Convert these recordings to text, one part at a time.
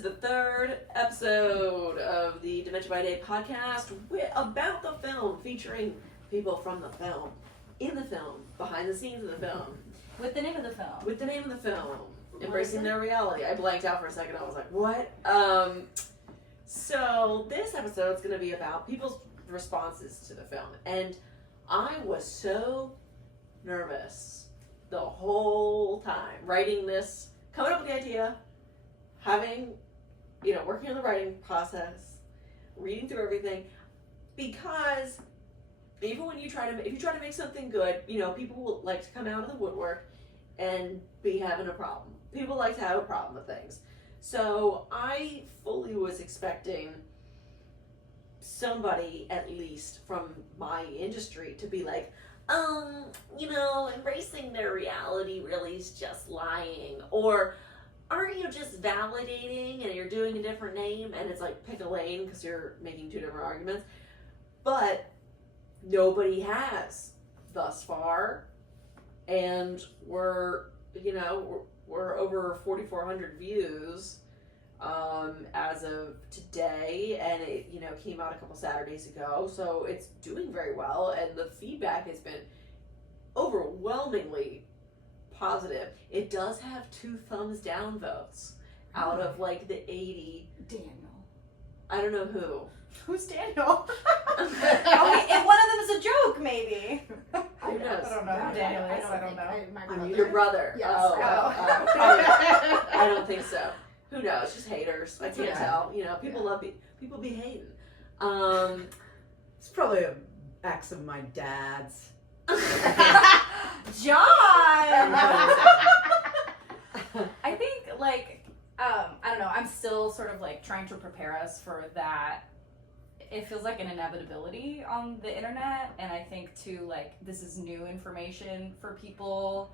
is the third episode of the Dementia by Day podcast about the film, featuring people from the film, in the film, behind the scenes of the film. With the name of the film. With the name of the film. Embracing their reality. I blanked out for a second. I was like, what? So this episode is going to be about people's responses to the film. And I was so nervous the whole time writing this, coming up with the idea, having, working on the writing process, reading through everything, because even when if you try to make something good, people will like to come out of the woodwork and be having a problem. People like to have a problem with things. So I fully was expecting somebody, at least from my industry, to be like, embracing their reality really is just lying. Or aren't you just validating and you're doing a different name? And it's like, pick a lane because you're making two different arguments. But nobody has thus far. And we're over 4,400 views as of today, and it came out a couple Saturdays ago, so it's doing very well, and the feedback has been overwhelmingly positive. It does have 2 thumbs down votes out of like the 80. Daniel. I don't know who. Who's Daniel? Okay, if one of them is a joke, maybe. Who knows? I don't know who Daniel is. I don't know. My brother. Your brother. Yes. I don't think so. Who knows? Just haters. I can't tell. People people be hating. It's probably an ex of my dad's. John! I think, I don't know, I'm still sort of trying to prepare us for that. It feels like an inevitability on the internet, and I think too, this is new information for people.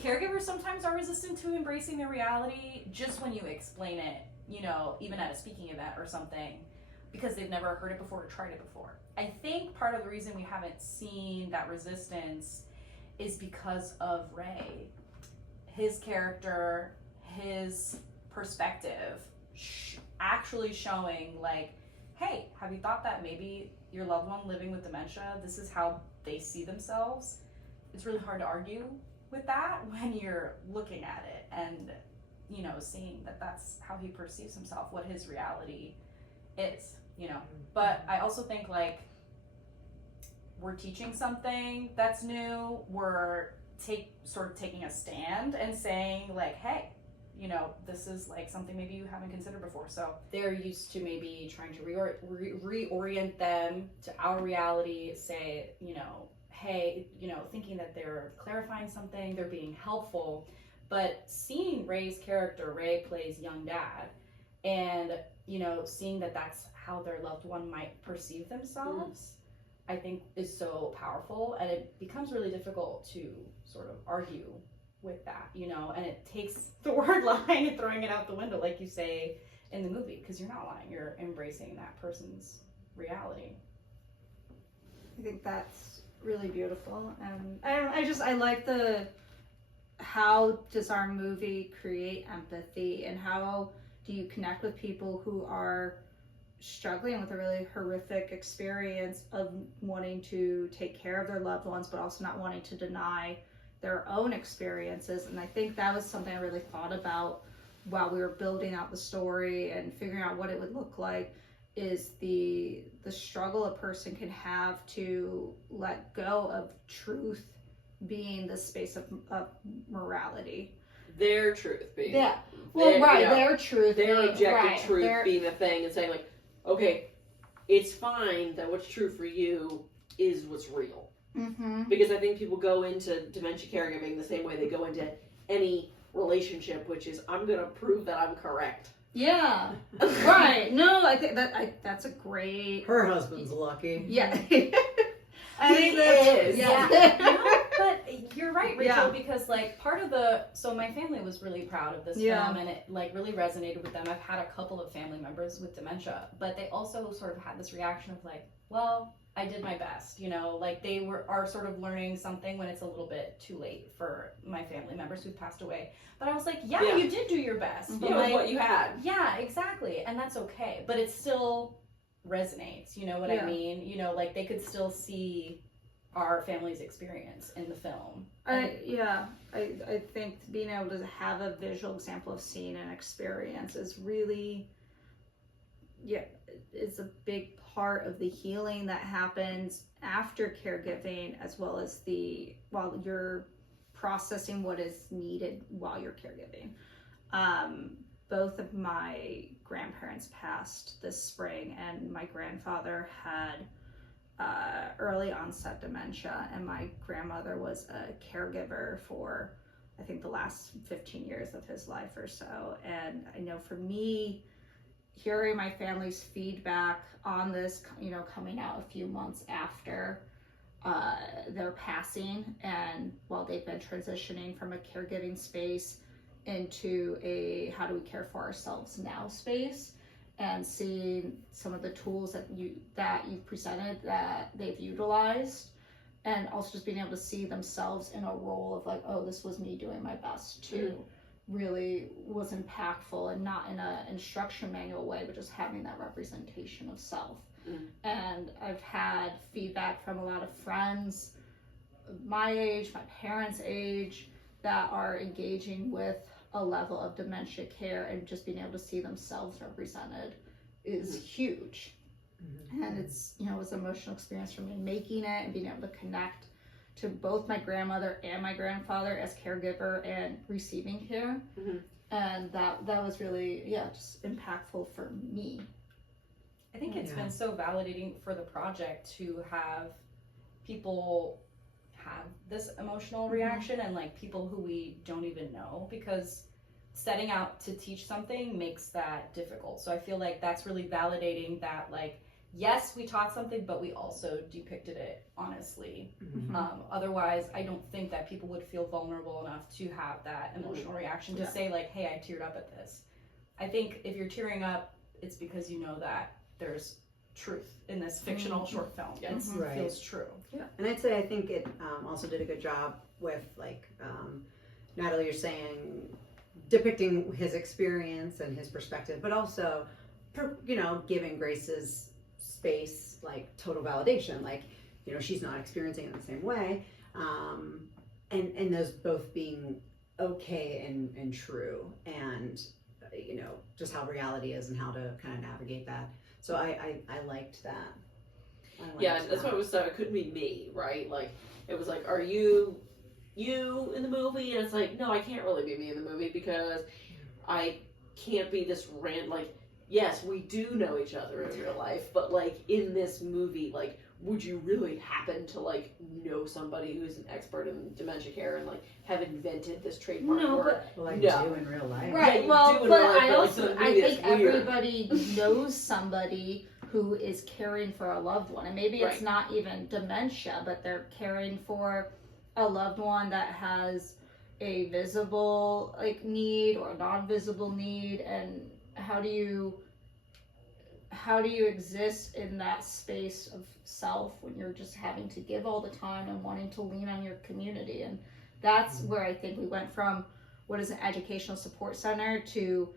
Caregivers sometimes are resistant to embracing their reality just when you explain it, even at a speaking event or something, because they've never heard it before or tried it before. I think part of the reason we haven't seen that resistance is because of Ray. His character, his perspective, actually showing hey, have you thought that maybe your loved one living with dementia, this is how they see themselves? It's really hard to argue with that when you're looking at it and, seeing that that's how he perceives himself, what his reality is, But I also think, we're teaching something that's new. We're sort of taking a stand and saying, hey, this is something maybe you haven't considered before. So they're used to maybe trying to reorient them to our reality, say, hey, thinking that they're clarifying something, they're being helpful. But seeing Ray's character, Ray plays young dad, and, seeing that that's how their loved one might perceive themselves, I think is so powerful, and it becomes really difficult to sort of argue with that, and it takes the word lying and throwing it out the window, like you say in the movie, because you're not lying, you're embracing that person's reality. I think that's really beautiful, and I like how does our movie create empathy, and how do you connect with people who are struggling with a really horrific experience of wanting to take care of their loved ones, but also not wanting to deny their own experiences. And I think that was something I really thought about while we were building out the story and figuring out what it would look like, is the struggle a person can have to let go of truth being the space of morality. Their truth being. Yeah. Well, their truth. Their objective right, truth being the thing, and saying okay, it's fine that what's true for you is what's real. Mm-hmm. Because I think people go into dementia caregiving the same way they go into any relationship, which is, I'm going to prove that I'm correct. Yeah. Right. No, I think that's a great... Her husband's lucky. Yeah. I think that is. Yeah. But you're right, Rachel, because part of so my family was really proud of this film, and it really resonated with them. I've had a couple of family members with dementia, but they also sort of had this reaction of well, I did my best, you know, like they are sort of learning something when it's a little bit too late for my family members who've passed away. But I was like, yeah. You did do your best. But It was what you had. Yeah, exactly. And that's okay. But it still resonates, you know what I mean? You know, like they could still see our family's experience in the film. I think being able to have a visual example of seeing an experience is really, it's a big part of the healing that happens after caregiving, as well as while you're processing what is needed while you're caregiving. Both of my grandparents passed this spring, and my grandfather had early onset dementia, and my grandmother was a caregiver for, I think, the last 15 years of his life or so. And I know for me, hearing my family's feedback on this, you know, coming out a few months after their passing, and while they've been transitioning from a caregiving space into a how do we care for ourselves now space, and seeing some of the tools that you've presented that they've utilized, and also just being able to see themselves in a role of like, oh, this was me doing my best too, really was impactful, and not in an instruction manual way, but just having that representation of self. And I've had feedback from a lot of friends my age, my parents' age, that are engaging with a level of dementia care, and just being able to see themselves represented is huge. And it's, you know, it was an emotional experience for me making it, and being able to connect to both my grandmother and my grandfather as caregiver and receiving care. And that was really, just impactful for me. I think it's been so validating for the project to have people have this emotional reaction, and like people who we don't even know, because setting out to teach something makes that difficult. So I feel like that's really validating that, like, yes, we taught something, but we also depicted it honestly. Otherwise, I don't think that people would feel vulnerable enough to have that emotional reaction to say like, hey, I teared up at this. I think if you're tearing up, it's because you know that there's truth in this fictional short film. It feels true. And I'd say I think it also did a good job with, like, Natalie, you're saying, depicting his experience and his perspective, but also, you know, giving Grace's space, like, total validation, like, you know, she's not experiencing it in the same way, and those both being okay and true, and, you know, just how reality is and how to kind of navigate that. So I liked that. That's what it was. So it couldn't be me, right? Like, it was like, are you in the movie? And it's like, no, I can't really be me in the movie, because I can't be this like, yes, we do know each other in real life, but like in this movie, like, would you really happen to like know somebody who's an expert in dementia care and like have invented this trademark? No, word? Well, I do in real life. Right. Yeah, Well, do in but real life, I but, like, also so I maybe think it's weird. everybody knows somebody who is caring for a loved one, and maybe it's not even dementia, but they're caring for a loved one that has a visible like need or a non-visible need. And how do you exist in that space of self when you're just having to give all the time and wanting to lean on your community? And that's where I think we went from what is an educational support center to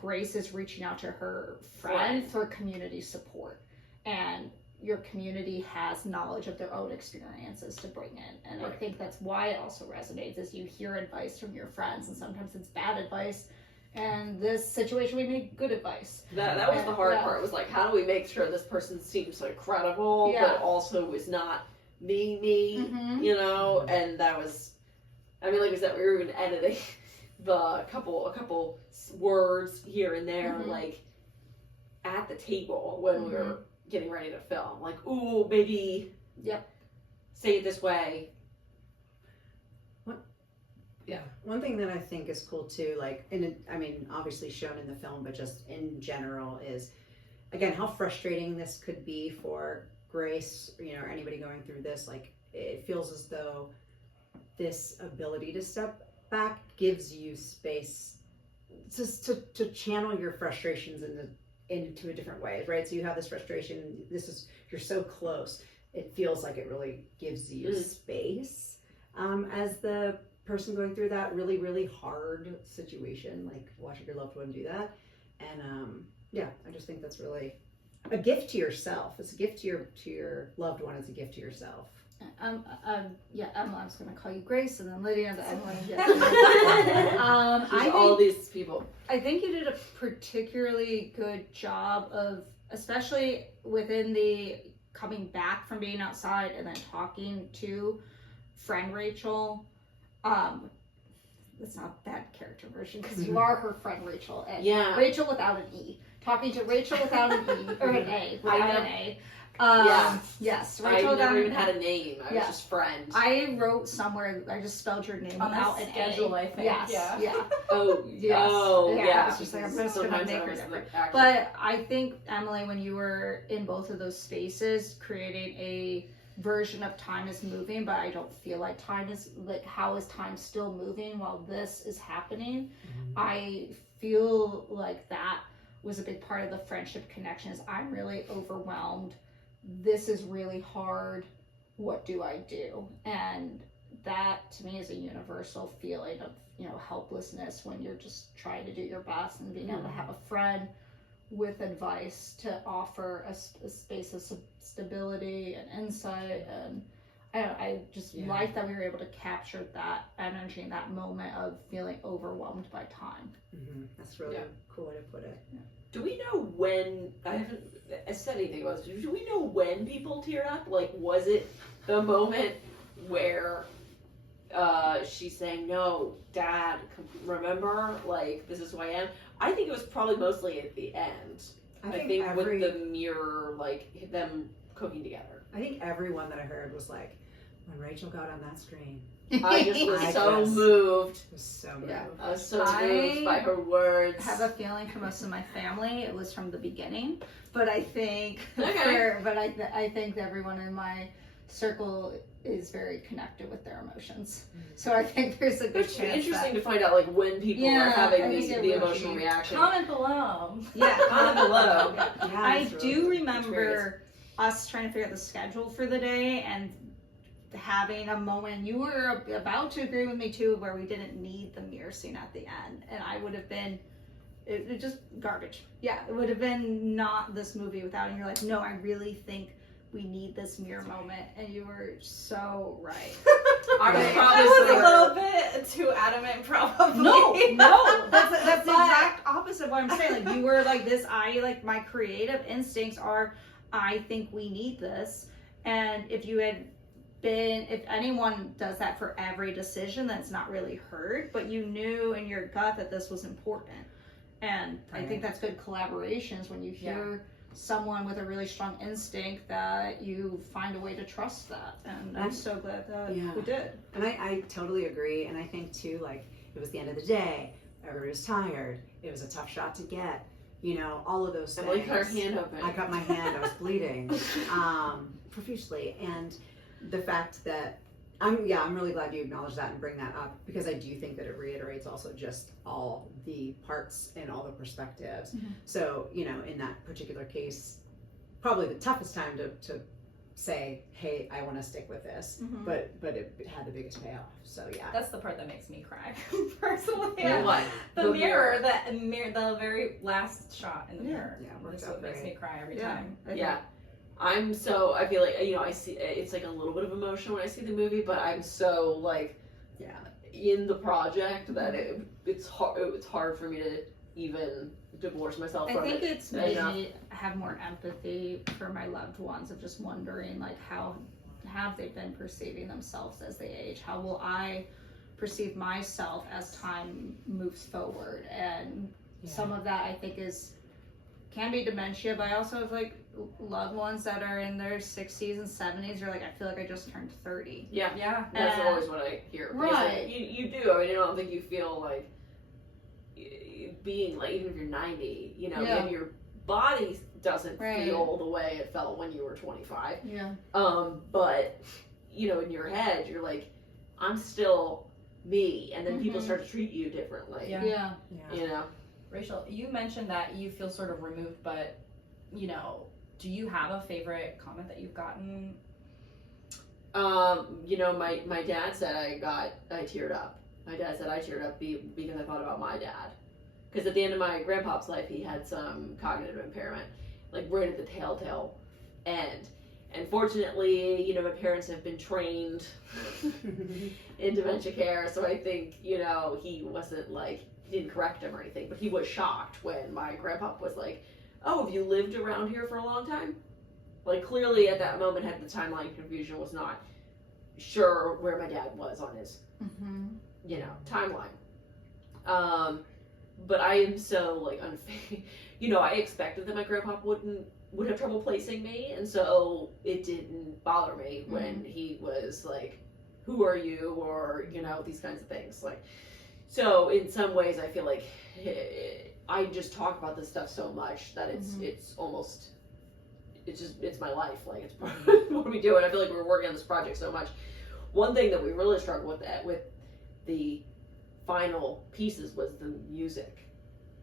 Grace is reaching out to her friend for community support, and your community has knowledge of their own experiences to bring in. And I think that's why it also resonates, is you hear advice from your friends, and sometimes it's bad advice. And this situation, we need good advice. That was the hard part. Was like, how do we make sure this person seems like credible, but also is not me, you know? And that was, I mean, like we said, we were even editing a couple words here and there, like at the table when we were getting ready to film. Like, ooh, maybe say it this way. One thing that I think is cool too, like, I mean, obviously shown in the film, but just in general, is, again, how frustrating this could be for Grace, you know, or anybody going through this. Like, it feels as though this ability to step back gives you space to channel your frustrations into into a different way, right? So you have this frustration. You're so close. It feels like it really gives you space as the person going through that really, really hard situation, like watching your loved one do that. And I just think that's really a gift to yourself. It's a gift to your loved one. It's a gift to yourself. Emma, I was going to call you Grace, and then Lydia, and Emily. All these people. I think you did a particularly good job of, especially within the coming back from being outside and then talking to friend Rachael. It's not a bad character version because you are her friend Rachael. And Rachael without an E. Talking to Rachael without an E or an A without an A. Yes, Rachael. I never even had a name. I was just friend. I wrote somewhere. I just spelled your name without an schedule, A. I think. Yes. Yeah. Oh. Yes. Oh. Yeah. It's just like I'm just gonna Sometimes make I her was different. like, But I think Emily, when you were in both of those spaces, creating a version of time is moving, but I don't feel like time is like, how is time still moving while this is happening? I feel like that was a big part of the friendship connection. Is I'm really overwhelmed. This is really hard. What do I do? And that to me is a universal feeling of, helplessness when you're just trying to do your best, and being able to have a friend with advice to offer a space of stability and insight. And I just like that we were able to capture that energy in that moment of feeling overwhelmed by time. That's really a cool way to put it. Do we know when, I haven't said anything about this, do we know when people teared up? Like, was it the moment where she's saying, no, Dad, remember, like, this is who I am? I think it was probably mostly at the end. I think with the mirror, like, them cooking together. I think everyone that I heard was like, when Rachael got on that screen. I just was so was moved. moved. I was so moved by her words. I have a feeling for most of my family, it was from the beginning. But I think, I think everyone in my circle is very connected with their emotions. So I think there's a good It's chance. interesting to find out, like, when people are having the emotional reaction. Comment below. Comment below. I do remember us trying to figure out the schedule for the day and having a moment. You were about to agree with me too, where we didn't need the mirror scene at the end, and I would have been it just garbage. Yeah, it would have been not this movie without it. And you're like, no, I really think we need this mirror moment, and you were so right. I was a little bit too adamant, probably. No, that's the exact opposite of what I'm saying. Like, you were like this. My creative instincts are, I think we need this, and if anyone does that for every decision, that's not really heard, but you knew in your gut that this was important. And I think that's good collaborations when you hear someone with a really strong instinct that you find a way to trust that. And I'm so glad that we did. And I totally agree. And I think too, like, it was the end of the day. Everybody was tired. It was a tough shot to get. All of those things. Emily cut her hand open. I cut my hand. I was bleeding profusely. And the fact that I'm really glad you acknowledge that and bring that up, because I do think that it reiterates also just all the parts and all the perspectives. So, in that particular case, probably the toughest time to say, hey, I want to stick with this, but it had the biggest payoff. So that's the part that makes me cry personally. What? The mirror, the very last shot in the mirror. Works That's out what makes me cry every time. I feel like, I see, it's like a little bit of emotion when I see the movie, but I'm so, like, in the project that it's hard for me to even divorce myself from it. I think it's made me have more empathy for my loved ones, of just wondering, like, how have they been perceiving themselves as they age? How will I perceive myself as time moves forward? And some of that, I think, can be dementia, but I also have, like, loved ones that are in their 60s and 70s. You're like, I feel like I just turned 30. Yeah. That's always what I hear. Right. Like, you do. I don't think you feel like being, like, even if you're 90, and your body doesn't feel the way it felt when you were 25. But, in your head, you're like, I'm still me. And then people start to treat you differently. Rachel, you mentioned that you feel sort of removed, but, you know, do you have a favorite comment that you've gotten? You know, my dad said I teared up. My dad said I teared up because I thought about my dad. Because at the end of my grandpa's life, he had some cognitive impairment, like right at the telltale end. And fortunately, you know, my parents have been trained in dementia care, so I think, you know, he wasn't like, he didn't correct him or anything, but he was shocked when my grandpa was like, oh, have you lived around here for a long time? Like, clearly at that moment had the timeline confusion, was not sure where my dad was on his, you know, timeline. But I am so, like, you know, I expected that my grandpa would have trouble placing me, and so it didn't bother me when he was like, who are you, or, you know, these kinds of things. Like, so in some ways I feel like I just talk about this stuff so much that it's almost, it's my life. Like, it's what are we doing? I feel like we're working on this project so much. One thing that we really struggled with the final pieces was the music.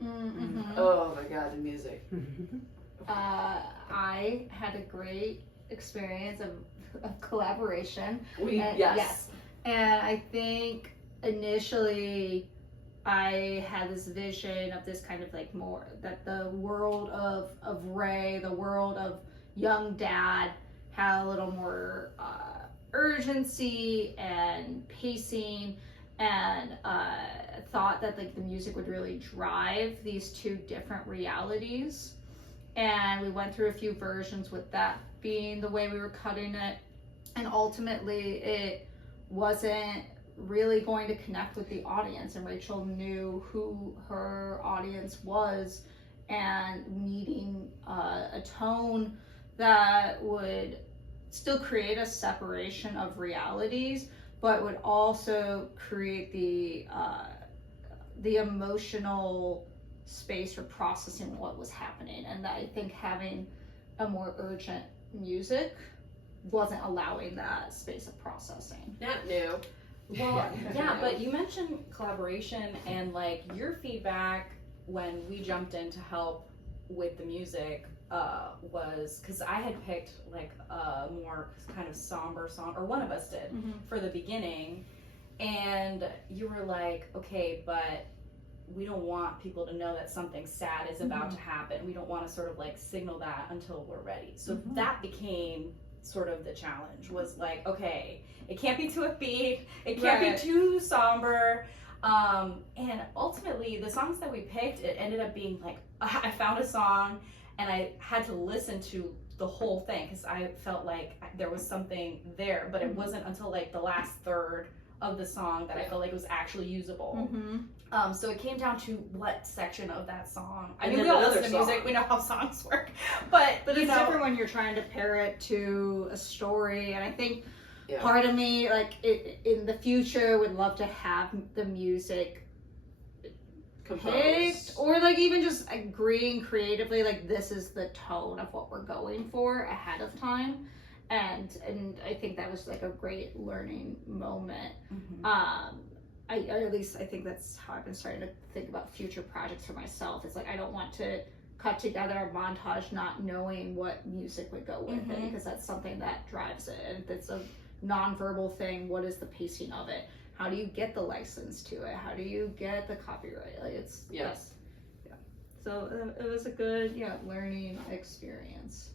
Oh my god, the music. I had a great experience of collaboration. Yes. And I think initially I had this vision of this kind of like more, that the world of Ray, the world of young dad, had a little more urgency and pacing, and thought that like the music would really drive these two different realities. And we went through a few versions with that being the way we were cutting it, and ultimately it wasn't really going to connect with the audience, and Rachael knew who her audience was, and needing a tone that would still create a separation of realities, but would also create the emotional space for processing what was happening. And I think having a more urgent music wasn't allowing that space of processing. Not new. Well, yeah, but you mentioned collaboration, and like your feedback when we jumped in to help with the music was, because I had picked like a more kind of somber song, or one of us did, for the beginning, and you were like, okay, but we don't want people to know that something sad is about to happen. We don't want to sort of like signal that until we're ready. So that became sort of the challenge, was like, okay, it can't be too upbeat, it can't be too somber. And ultimately the songs that we picked, it ended up being like, I found a song and I had to listen to the whole thing because I felt like there was something there, but it wasn't until like the last third of the song that I felt like it was actually usable. So it came down to what section of that song. I mean, we all listen to music, we know how songs work, but it's different when you're trying to pair it to a story. And I think part of me, like in the future, would love to have the music picked, or like even just agreeing creatively, like this is the tone of what we're going for ahead of time. And I think that was like a great learning moment. I at least I think that's how I've been starting to think about future projects for myself. It's like I don't want to cut together a montage not knowing what music would go with it, because that's something that drives it. And if it's a nonverbal thing, what is the pacing of it? How do you get the license to it? How do you get the copyright? Like it's So it was a good learning experience.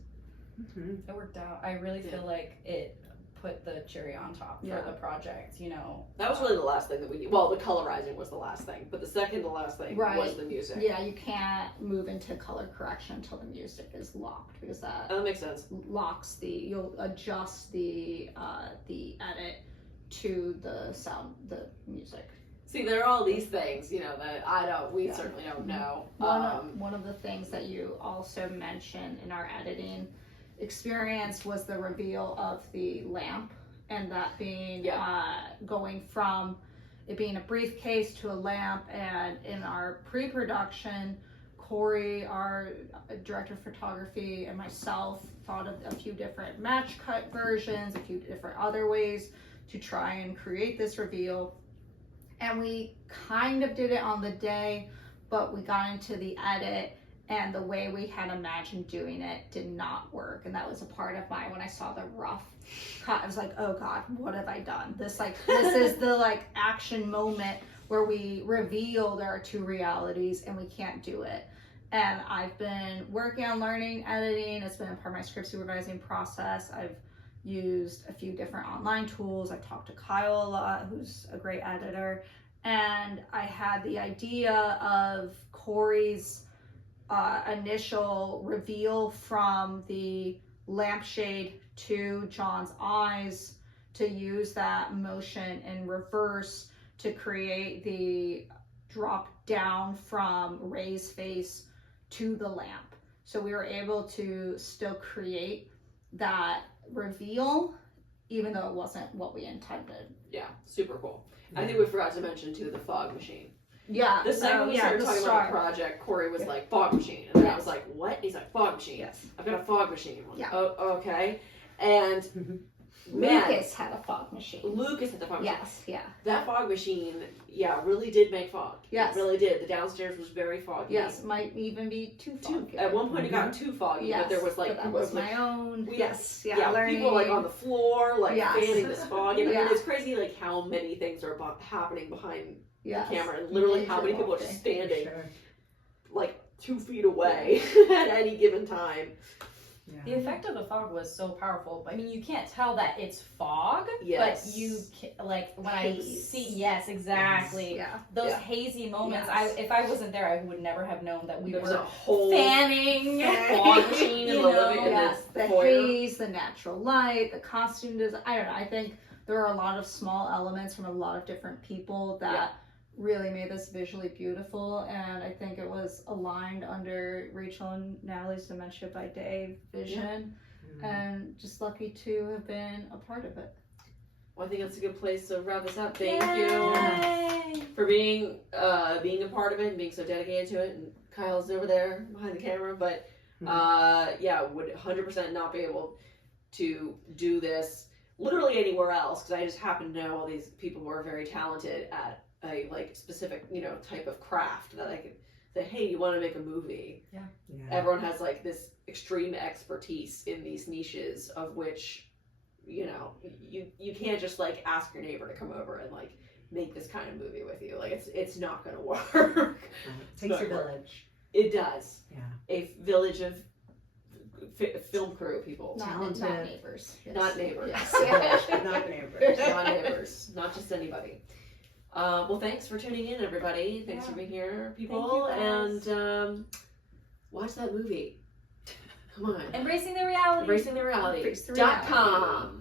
It worked out. I really feel like it put the cherry on top for the project, you know. That was really the last thing that we did. Well, the colorizing was the last thing, but the second to last thing was the music. Yeah, you can't move into color correction until the music is locked, because that makes sense. Locks you'll adjust the edit to the sound, the music. See, there are all these things, you know, that we certainly don't know. One of the things that you also mentioned in our editing experience was the reveal of the lamp, and that being going from it being a briefcase to a lamp. And in our pre-production, Corey, our director of photography, and myself thought of a few different match cut versions, a few different other ways to try and create this reveal. And we kind of did it on the day, but we got into the edit and the way we had imagined doing it did not work. And that was a part of when I saw the rough cut, I was like, oh God, what have I done? This is the like action moment where we reveal there are two realities and we can't do it. And I've been working on learning editing. It's been a part of my script supervising process. I've used a few different online tools. I've talked to Kyle a lot, who's a great editor. And I had the idea of Corey's initial reveal from the lampshade to John's eyes, to use that motion in reverse to create the drop down from Ray's face to the lamp. So we were able to still create that reveal, even though it wasn't what we intended. Yeah, super cool. I think we forgot to mention too the fog machine. Yeah. The second we started talking about the project, Corey was like, fog machine. And I was like, what? And he's like, fog machine. Yes. I've got a fog machine. I'm like, Yeah. oh, okay. And man, Lucas had a fog machine. Lucas had the fog machine. Yes, yeah. That fog machine, really did make fog. Yes. It really did. The downstairs was very foggy. Yes, might even be too foggy. At one point it got too foggy, Yes, but there was like... but that was my own. Learning. People like on the floor, like Yes. fanning this fog. And I mean, Yeah. it's crazy like how many things are happening behind Yes. the camera, and literally how many people are just standing Sure. like 2 feet away at any given time. The effect of the fog was so powerful. I mean, you can't tell that it's fog, Yes. but you like when Haze. I see. Yes, exactly. Yeah. Those Yeah. hazy moments. Yes. If I wasn't there, I would never have known that we There was a were whole fanning. fog machine in the living in Yes, the the foyer. haze, the natural light, the costume design. I don't know. I think there are a lot of small elements from a lot of different people that really made this visually beautiful, and I think it was aligned under Rachael and Natalie's Dementia by Day vision, and just lucky to have been a part of it. Well, I think that's a good place to wrap this up. Thank Yay! you for being a part of it and being so dedicated to it. And Kyle's over there behind the camera, but would 100% not be able to do this literally anywhere else, because I just happen to know all these people who are very talented at a like specific type of craft that I could say, hey, you want to make a movie? Yeah. Everyone has like this extreme expertise in these niches of which you can't just like ask your neighbor to come over and like make this kind of movie with you. Like it's not gonna work. It takes a village. It does. Yeah. A village of film crew people. Not Talented. neighbors. Yes. Not neighbors. Yes. Not neighbors. Not neighbors. Not just anybody. Well, thanks for tuning in, everybody. Thanks for being here, people. Thank you, And watch that movie. Come on. Embracing the reality. Embracing the reality. Embrace the reality. .com.